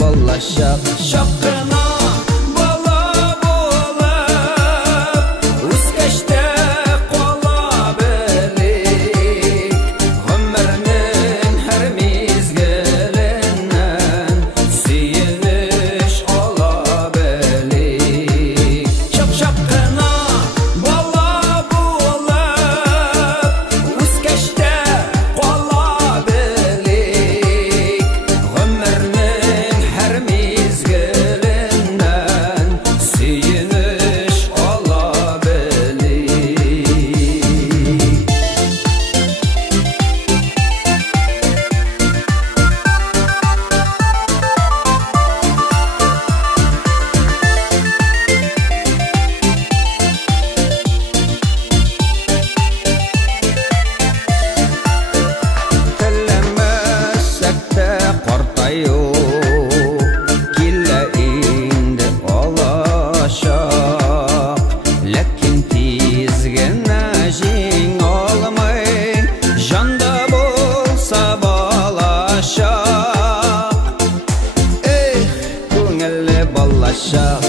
болашақ шаққына бала болып өскеште қола білейік ғұмырның әр мезгілінен сүйініш ала білейік шаққына бала болып өскеште қола білейік ғұмырның әр мезгілінен сүйініш ала білейік тілімізсек те қартаю келі енді олашақ ләкин тезгіні жеңе алмай жанда болса балашақ көңілі балашақ